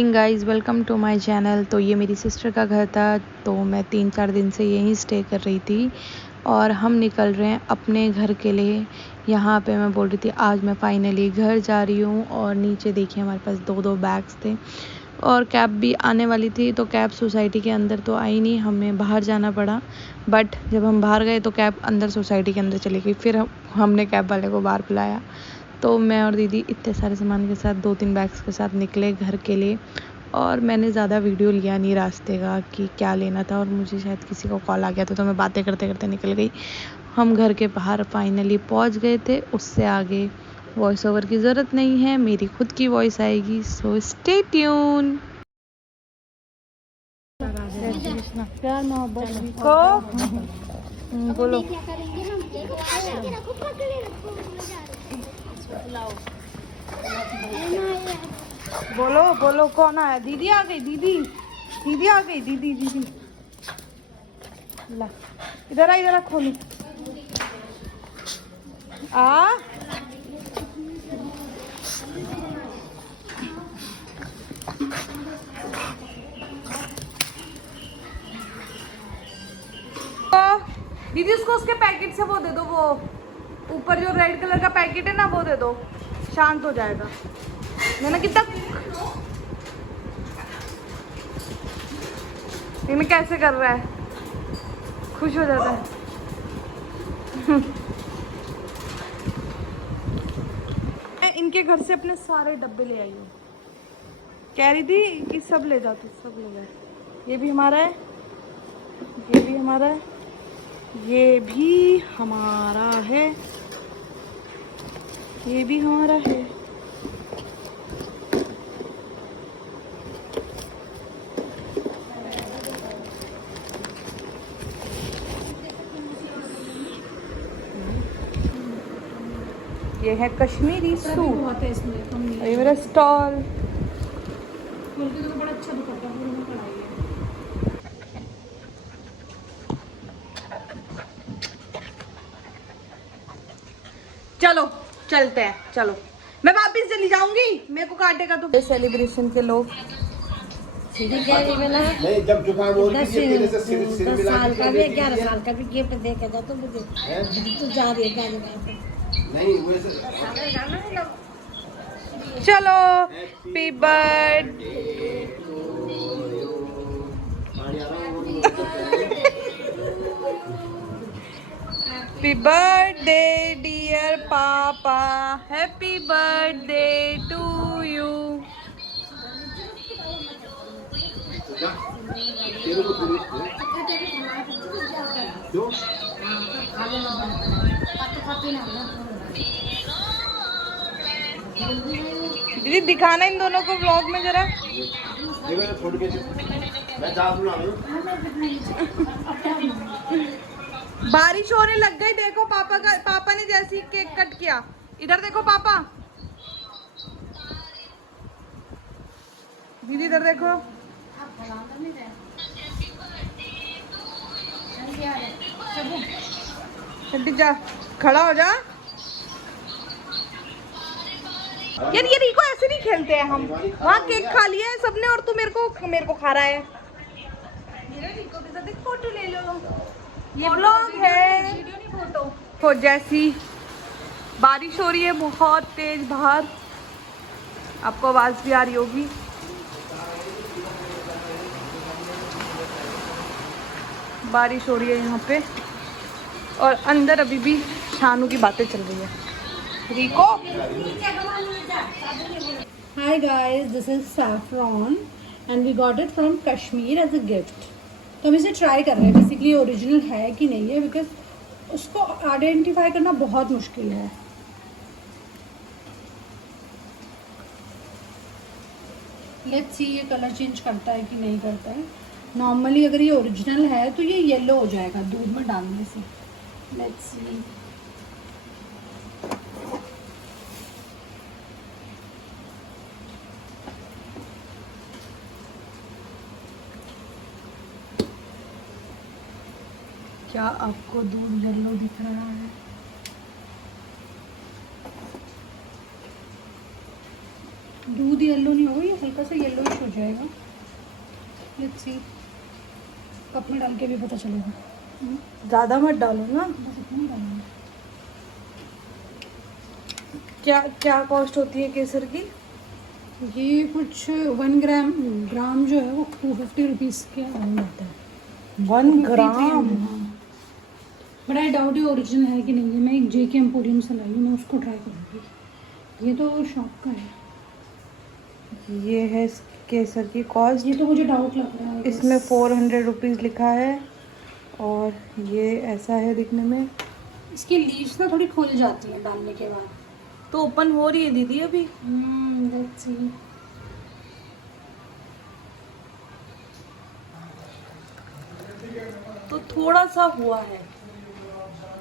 Morning guys, welcome to my channel. तो ये मेरी सिस्टर का घर था, तो मैं 3-4 दिन से यहीं स्टे कर रही थी और हम निकल रहे हैं अपने घर के लिए। यहाँ पे मैं बोल रही थी आज मैं फाइनली घर जा रही हूँ। और नीचे देखिए हमारे पास 2-2 बैग्स थे और कैब भी आने वाली थी, तो कैब सोसाइटी के अंदर तो आई नहीं, हमें बाहर जाना पड़ा। बट जब हम बाहर गए तो कैब अंदर सोसाइटी के अंदर चली गई। फिर हमने कैब वाले को बाहर बुलाया, तो मैं और दीदी इतने सारे सामान के साथ 2-3 बैग्स के साथ निकले घर के लिए। और मैंने ज़्यादा वीडियो लिया नहीं रास्ते का कि क्या लेना था, और मुझे शायद किसी को कॉल आ गया था, तो मैं बातें करते करते निकल गई। हम घर के बाहर फाइनली पहुंच गए थे। उससे आगे वॉइस ओवर की ज़रूरत नहीं है, मेरी खुद की वॉइस आएगी, सो स्टे ट्यून। प्यार मोहब्बत को बोलो। बोलो बोलो, कौन आया? दीदी आ गई, दीदी आ गई, दीदी ला, इधर आ खोली आ। दीदी उसको उसके पैकेट से वो दे दो, वो ऊपर जो रेड कलर का पैकेट है ना वो दे दो, शांत हो जाएगा। मैंने कितना इन्हें कैसे कर रहा है, खुश हो जाता है। मैं इनके घर से अपने सारे डब्बे ले आई हूँ, कह रही थी कि सब ले जाओ, तो सब ले जाओ। ये भी हमारा है, ये भी हमारा है, ये भी हमारा है, ये भी हमारा है। ये है कश्मीरी सूट, ये मेरा स्टॉल। बड़ा अच्छा दुपट्टा में कढ़ाई है। चलो चलते हैं, चलो मैं वापस चली जाऊंगी, मेरे को काटेगा तो। सेलिब्रेशन के लोग नहीं, जब जुकाम हो 10 साल का भी 11 साल का भी गिफ्ट दे के जा, तो मुझे तू जा रही है नहीं वैसे। चलो happy birthday happy birthday dear papa, happy birthday to you. दीदी दिखाना इन दोनों को व्लॉग में जरा। बारिश होने लग गई, देखो पापा ने जैसी केक कट किया। इधर देखो पापा, दीदी इधर देखो। जा, खड़ा हो जा। यार ये रिको ऐसे नहीं खेलते हैं हम। वहाँ केक खा लिया है सबने और तू मेरे को खा रहा है। रिको के साथ एक फोटो ले लो, ये ब्लॉग है। फोटो जैसी बारिश हो रही है बहुत तेज बाहर, आपको आवाज भी आ रही होगी। बारिश हो रही है यहाँ पे, और अंदर अभी भी शानू की बातें चल रही है। रिको, Hi guys, this is saffron and we got it from Kashmir as a gift. तो हम इसे ट्राई कर रहे हैं, बेसिकली ओरिजिनल है कि नहीं है, बिकॉज उसको आइडेंटिफाई करना बहुत मुश्किल है। लेट्स सी ये कलर चेंज करता है कि नहीं करता है। नॉर्मली अगर ये ओरिजिनल है तो ये येलो हो जाएगा दूध में डालने से। Let's see. क्या आपको दूध येलो दिख रहा है? दूध येलो नहीं होगा, ये हल्का सा येलो हो जाएगा। लेट्स सी, कप में डाल के भी पता चलेगा। ज़्यादा मत डालो ना। बस इतना ही डालना। क्या क्या कॉस्ट होती है केसर की? ये कुछ 1 ग्राम जो है वो 250 रुपीज़ के अराउंड आता है। 1 ग्राम? बट आई डाउट ये ओरिजिनल है कि नहीं है। मैं एक JK एम्पोरियम से लाई हूँ, मैं उसको ट्राई करूँगी। ये तो शॉप का है। ये है केसर की कॉस्ट। ये तो मुझे डाउट लग रहा है। इसमें 400 रुपीज़ लिखा है और ये ऐसा है दिखने में। इसकी लीव्स ना थोड़ी खुल जाती है डालने के बाद। तो ओपन हो रही है दीदी अभी। Let's see. तो थोड़ा सा हुआ है,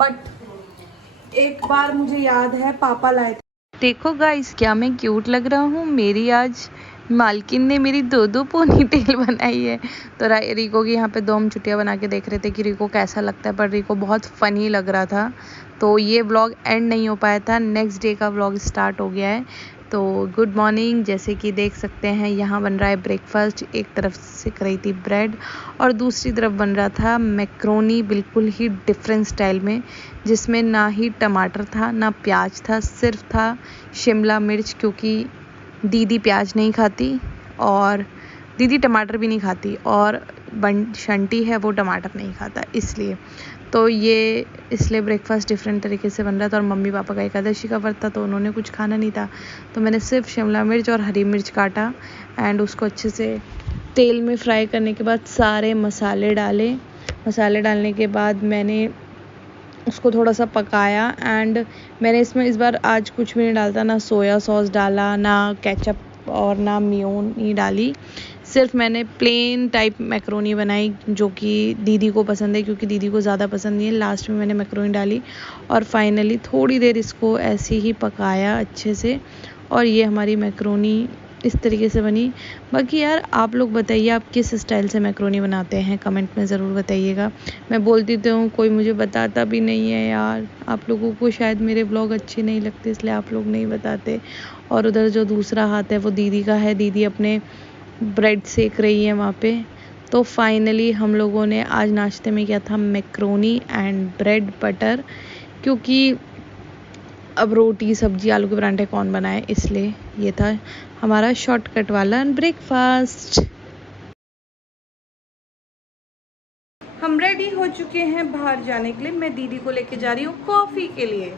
बट एक बार मुझे याद है पापा लाए थे। देखो गाइस, क्या मैं क्यूट लग रहा हूँ। मेरी आज मालकिन ने मेरी 2 पोनी टेल बनाई है। तो रिको की यहाँ पे 2 हम छुट्टियाँ बना के देख रहे थे कि रिको कैसा लगता है, पर रिको बहुत फ़नी लग रहा था। तो ये व्लॉग एंड नहीं हो पाया था, नेक्स्ट डे का व्लॉग स्टार्ट हो गया है। तो गुड मॉर्निंग, जैसे कि देख सकते हैं यहाँ बन रहा है ब्रेकफास्ट। एक तरफ सिक रही थी ब्रेड और दूसरी तरफ बन रहा था मैक्रोनी, बिल्कुल ही डिफरेंट स्टाइल में, जिसमें ना ही टमाटर था ना प्याज था, सिर्फ था शिमला मिर्च, क्योंकि दीदी प्याज नहीं खाती और दीदी टमाटर भी नहीं खाती और शंटी है वो टमाटर नहीं खाता, इसलिए। तो ये इसलिए ब्रेकफास्ट डिफरेंट तरीके से बन रहा था। और मम्मी पापा का एकादशी का व्रत था तो उन्होंने कुछ खाना नहीं था, तो मैंने सिर्फ शिमला मिर्च और हरी मिर्च काटा एंड उसको अच्छे से तेल में फ्राई करने के बाद सारे मसाले डाले। मसाले डालने के बाद मैंने उसको थोड़ा सा पकाया एंड मैंने इसमें इस बार आज कुछ भी नहीं डालता, ना सोया सॉस डाला, ना केचप और ना मेयोनी डाली। सिर्फ मैंने प्लेन टाइप मैक्रोनी बनाई जो कि दीदी को पसंद है, क्योंकि दीदी को ज़्यादा पसंद नहीं है। लास्ट में मैंने मैक्रोनी डाली और फाइनली थोड़ी देर इसको ऐसे ही पकाया अच्छे से और ये हमारी मैक्रोनी इस तरीके से बनी। बाकी यार आप लोग बताइए आप किस स्टाइल से मैक्रोनी बनाते हैं, कमेंट में ज़रूर बताइएगा। मैं बोलती तो हूँ, कोई मुझे बताता भी नहीं है यार। आप लोगों को शायद मेरे ब्लॉग अच्छे नहीं लगते इसलिए आप लोग नहीं बताते। और उधर जो दूसरा हाथ है वो दीदी का है, दीदी अपने ब्रेड सेक रही है वहाँ पे। तो फाइनली हम लोगों ने आज नाश्ते में किया था मैक्रोनी एंड ब्रेड बटर, क्योंकि अब रोटी सब्जी आलू के परांठे कौन बनाए, इसलिए ये था हमारा शॉर्टकट वाला ब्रेकफास्ट। हम रेडी हो चुके हैं बाहर जाने के लिए। मैं दीदी को लेके जा रही हूँ कॉफ़ी के लिए।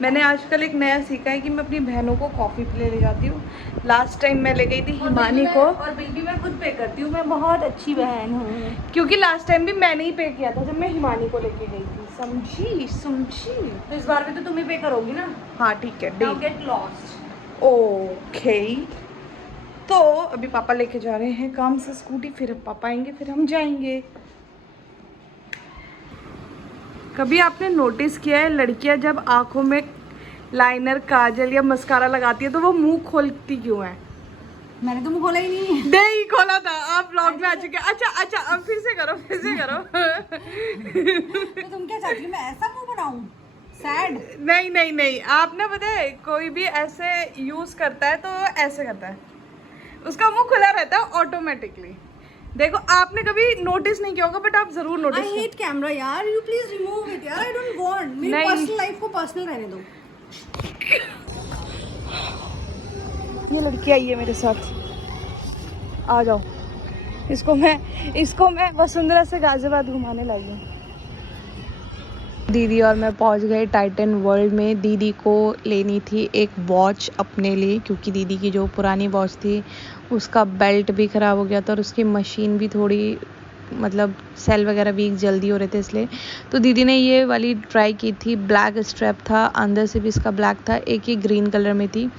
मैंने आजकल एक नया सीखा है कि मैं अपनी बहनों को कॉफ़ी ले जाती हूँ। लास्ट टाइम मैं ले गई थी हिमानी को, और बिल भी मैं खुद पे करती हूँ। मैं बहुत अच्छी बहन हूँ, क्योंकि लास्ट टाइम भी मैंने ही पे किया था जब मैं हिमानी को लेके गई थी। समझी। तो इस बार भी तो तुम ही पे करोगी ना। हाँ ठीक है, Now get lost. ओके। तो अभी पापा लेके जा रहे हैं काम से स्कूटी, फिर पापा आएंगे फिर हम जाएंगे। कभी आपने नोटिस किया है लड़कियां जब आंखों में लाइनर काजल या मस्कारा लगाती है तो वो मुंह खोलती क्यों है? मैंने तो मुंह खोला ही नहीं है। नहीं खोला था, आप ब्लॉग में आ चुके। अच्छा अब फिर से करो तो तुम क्या चाहती हो, मैं ऐसा मुंह बनाऊं? सैड? नहीं, आप ना पता है कोई भी ऐसे यूज करता है तो ऐसे करता है, उसका मुंह खुला रहता है ऑटोमेटिकली। देखो आपने कभी नोटिस नहीं किया होगा बट आप जरूर नोटिस। I hate camera यार, you please remove it यार, I don't want। मेरी पर्सनल लाइफ को पर्सनल रहने दो। ये लड़की आई है मेरे साथ, आ जाओ। इसको मैं वसुंधरा से गाजियाबाद घुमाने लाई हूँ। दीदी और मैं पहुंच गए टाइटन वर्ल्ड में। दीदी को लेनी थी एक वॉच अपने लिए, क्योंकि दीदी की जो पुरानी वॉच थी उसका बेल्ट भी ख़राब हो गया था और उसकी मशीन भी थोड़ी मतलब सेल वगैरह वीक जल्दी हो रहे थे, इसलिए। तो दीदी ने ये वाली ट्राई की थी। ब्लैक स्ट्रैप था, अंदर से भी इसका ब्लैक था, एक ही ग्रीन कलर में थी।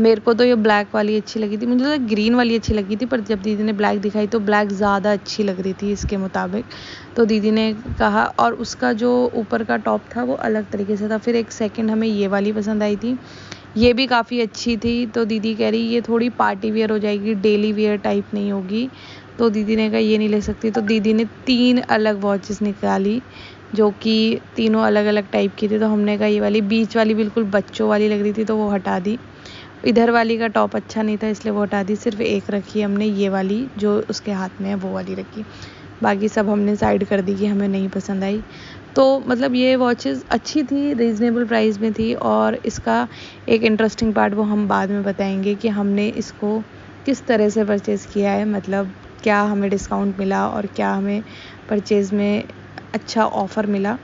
मेरे को तो ये ब्लैक वाली अच्छी लगी थी, मुझे तो ग्रीन वाली अच्छी लगी थी, पर जब दीदी ने ब्लैक दिखाई तो ब्लैक ज़्यादा अच्छी लग रही थी इसके मुताबिक। तो दीदी ने कहा, और उसका जो ऊपर का टॉप था वो अलग तरीके से था। फिर एक सेकंड हमें ये वाली पसंद आई थी, ये भी काफ़ी अच्छी थी। तो दीदी कह रही ये थोड़ी पार्टी वेयर हो जाएगी, डेली वेयर टाइप नहीं होगी। तो दीदी ने कहा ये नहीं ले सकती। तो दीदी ने 3 अलग वॉचेस निकाली जो कि तीनों अलग अलग टाइप की थी। तो हमने कहा ये वाली बीच वाली बिल्कुल बच्चों वाली लग रही थी तो वो हटा दी। इधर वाली का टॉप अच्छा नहीं था इसलिए वो हटा दी, सिर्फ एक रखी हमने, ये वाली जो उसके हाथ में है वो वाली रखी, बाकी सब हमने साइड कर दी कि हमें नहीं पसंद आई। तो मतलब ये वॉचेस अच्छी थी, रीज़नेबल प्राइस में थी। और इसका एक इंटरेस्टिंग पार्ट वो हम बाद में बताएंगे कि हमने इसको किस तरह से परचेज़ किया है, मतलब क्या हमें डिस्काउंट मिला और क्या हमें परचेज़ में अच्छा ऑफ़र मिला।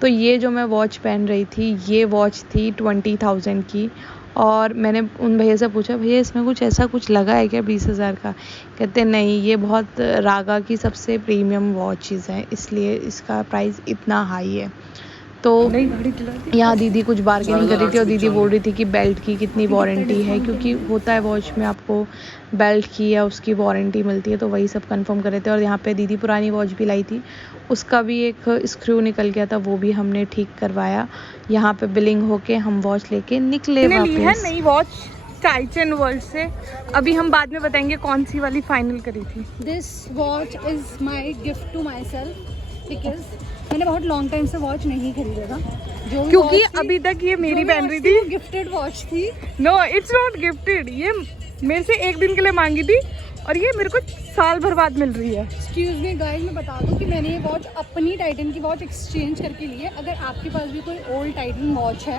तो ये जो मैं वॉच पहन रही थी, ये वॉच थी 20,000 की। और मैंने उन भैया से पूछा, भैया इसमें कुछ ऐसा कुछ लगा है क्या 20,000 का? कहते नहीं, ये बहुत रागा की सबसे प्रीमियम वॉचेस है, इसलिए इसका प्राइस इतना हाई है। तो यहाँ दीदी कुछ बार्गेनिंग कर रही थी और दीदी बोल रही थी कि बेल्ट की कितनी वारंटी है, क्योंकि होता है वॉच में आपको बेल्ट की या उसकी वारंटी मिलती है, तो वही सब कंफर्म कर रहे थे। और यहाँ पे दीदी पुरानी वॉच भी लाई थी, उसका भी एक स्क्रू निकल गया था, वो भी हमने ठीक करवाया। यहाँ पे बिलिंग होके हम वॉच लेके निकले वापस। नई वॉच टाइटन वर्ल्ड से, अभी हम बाद में बताएंगे कौन सी वाली फाइनल करी थी। This watch is my gift to my self, because मैंने बहुत लॉन्ग टाइम से वॉच नहीं खरीदा था, जो क्योंकि अभी तक ये मेरी पहन रही थी, गिफ्टेड वॉच थी। नो इट्स नॉट गिफ्टेड, ये मेरे से एक दिन के लिए मांगी थी और ये मेरे को साल भर बाद मिल रही है। एक्सक्यूज मी गाइस, मैं बता दूं कि मैंने ये वॉच अपनी टाइटन की वॉच एक्सचेंज करके ली है। अगर आपके पास भी कोई ओल्ड टाइटन वॉच है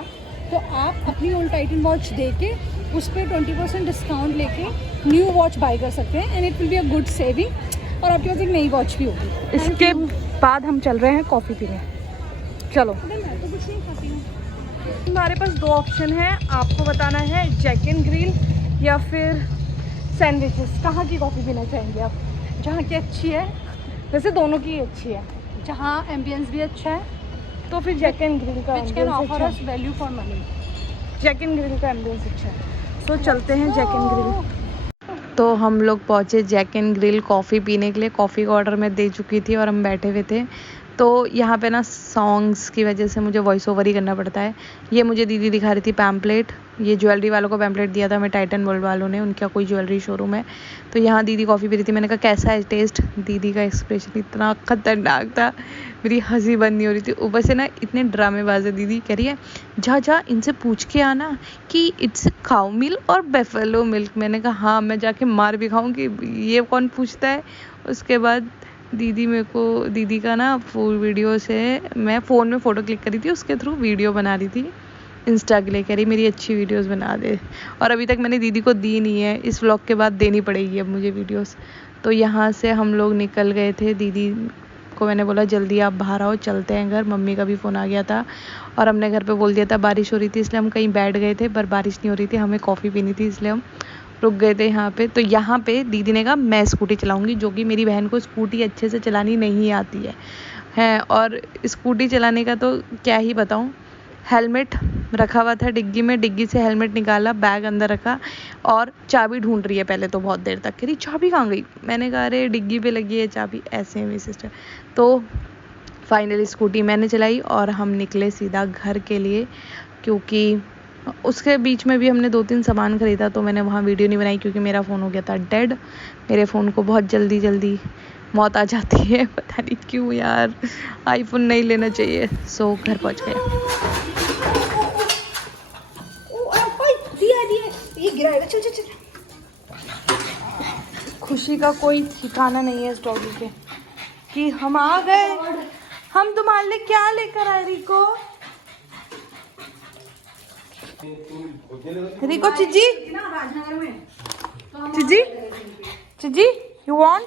तो आप अपनी ओल्ड टाइटन वॉच दे के उस पर 20% डिस्काउंट लेके न्यू वॉच बाय कर सकते हैं, and it will be a good saving, और आपके पास एक नई वॉच भी होगी। इसके बाद हम चल रहे हैं कॉफ़ी पीने, चलो। मैं तो कुछ नहीं खाती हूँ। हमारे पास दो ऑप्शन है, आपको बताना है जैक एंड ग्रिल या फिर सैंडविचेस। कहाँ की कॉफ़ी पीना चाहेंगे आप? जहाँ की अच्छी है, वैसे दोनों की अच्छी है, जहाँ एम्बियंस भी अच्छा है, तो फिर जैक एंड ग्रिल का which can offer us value for money. Jack and Grill का एम्बियंस अच्छा है, सो चलते हैं जैक एंड ग्रिल। तो हम लोग पहुँचे जैक एंड ग्रिल कॉफ़ी पीने के लिए। कॉफ़ी का ऑर्डर मैं दे चुकी थी और हम बैठे हुए थे। तो यहाँ पे ना सॉन्ग्स की वजह से मुझे वॉइस ओवर ही करना पड़ता है। ये मुझे दीदी दिखा रही थी पैम्पलेट, ये ज्वेलरी वालों को पैम्पलेट दिया था हमें टाइटन वर्ल्ड वालों ने, उनका कोई ज्वेलरी शोरूम है। तो यहाँ दीदी कॉफ़ी पी रही थी, मैंने कहा कैसा है टेस्ट? दीदी का एक्सप्रेशन इतना खतरनाक था, मेरी हंसी बंद नहीं हो रही थी। ऊपर से ना इतने ड्रामेबाज है, दीदी कह रही है जा इनसे पूछ के आना कि इट्स काऊ मिल्क और बेफेलो मिल्क। मैंने कहा हाँ, मैं जाके मार भी खाऊँ कि ये कौन पूछता है। उसके बाद दीदी मेरे को, दीदी का ना फुल वीडियो से मैं फ़ोन में फ़ोटो क्लिक करी थी, उसके थ्रू वीडियो बना रही थी इंस्टा के लिए। कह रही मेरी अच्छी वीडियोस बना दे, और अभी तक मैंने दीदी को दी नहीं है, इस व्लॉग के बाद देनी पड़ेगी अब मुझे वीडियोस। तो यहाँ से हम लोग निकल गए थे, दीदी को मैंने बोला जल्दी आप बाहर आओ, चलते हैं घर। मम्मी का भी फ़ोन आ गया था और हमने घर पे बोल दिया था, बारिश हो रही थी इसलिए हम कहीं बैठ गए थे, पर बारिश नहीं हो रही थी, हमें कॉफ़ी पीनी थी इसलिए हम रुक गए थे यहाँ पे। तो यहाँ पे दीदी ने कहा मैं स्कूटी चलाऊंगी, जो कि मेरी बहन को स्कूटी अच्छे से चलानी नहीं आती है। और स्कूटी चलाने का तो क्या ही बताऊँ। हेलमेट रखा हुआ था डिग्गी में, डिग्गी से हेलमेट निकाला, बैग अंदर रखा और चाबी ढूंढ रही है पहले तो बहुत देर तक। कह रही चाबी कहाँ गई? मैंने कहा अरे डिग्गी पे लगी है चाबी, ऐसे है मेरी सिस्टर। तो फाइनली स्कूटी मैंने चलाई और हम निकले सीधा घर के लिए, क्योंकि उसके बीच में भी हमने 2-3 सामान ख़रीदा, तो मैंने वहाँ वीडियो नहीं बनाई क्योंकि मेरा फ़ोन हो गया था डेड। मेरे फ़ोन को बहुत जल्दी मौत आ जाती है, पता नहीं क्यों यार, आईफोन नहीं लेना चाहिए। सो घर पहुँच गए। खुशी का कोई ठिकाना नहीं है इस डॉगी के, कि हम आ गए। हम तुम्हारे लिए क्या लेकर आए रिको? रिको चिज्जी, चिज्जी, चिज्जी, यू वांट?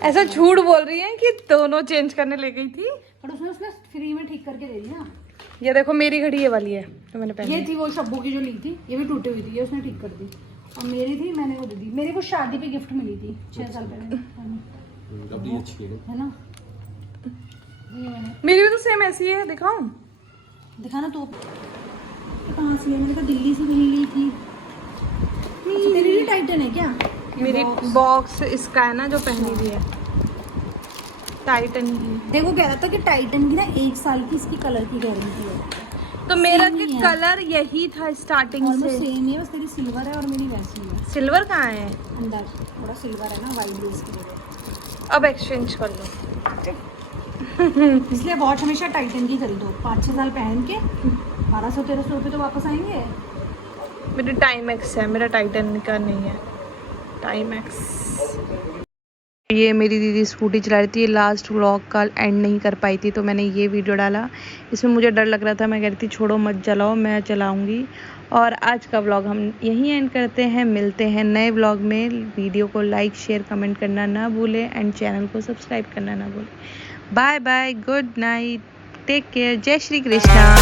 ऐसा झूठ बोल रही है कि दोनों चेंज करने ले गई थी, पर उसने फ्री में ठीक करके दे दी ना। ये देखो मेरी घड़ी ये वाली है तो मैंने पहनी। ये थी वो शब्बू की जो ली थी, ये भी टूटी हुई थी, ये उसने ठीक कर दी। और मेरी थी, मैंने वो दे दी। मेरे को शादी पे गिफ्ट मिली थी 6 साल पहले, है ना? मेरी भी तो सेम ऐसी है, दिखाऊं? दिखाना तो। कहाँ से मैंने कहा दिल्ली से कहीं ली थी। अच्छा, तेरी भी टाइटन है क्या? मेरी बॉक्स इसका है ना जो पहनी हुई है। टाइटन। देखो कह रहा था कि टाइटन की ना 1 साल की इसकी कलर की गारंटी है। तो मेरा Same के ही है। कलर यही था स्टार्टिंग ऑलमोस्ट से। सेम है, बस तेरी सिल्वर है और मेरी वैसी है। सिल्वर कहाँ है? अंदर थोड़ा सिल्वर है ना वाइट बेस की जगह। अब एक्सचेंज कर लो। इसलिए वॉच हमेशा टाइटन की खरीदो, 5-6 साल पहन के 1200-1300 रुपये तो वापस आएंगे। मेरी टाइमैक्स है, मेरा टाइटन का नहीं है, टाइमैक्स। ये मेरी दीदी स्कूटी चला रही थी, लास्ट व्लॉग का एंड नहीं कर पाई थी तो मैंने ये वीडियो डाला। इसमें मुझे डर लग रहा था, मैं कह रही थी छोड़ो मत चलाओ, मैं चलाऊंगी। और आज का व्लॉग हम यहीं एंड करते हैं, मिलते हैं नए व्लॉग में। वीडियो को लाइक शेयर कमेंट करना ना भूलें एंड चैनल को सब्सक्राइब करना ना भूलें। Bye bye, good night, take care, जय श्री कृष्णा।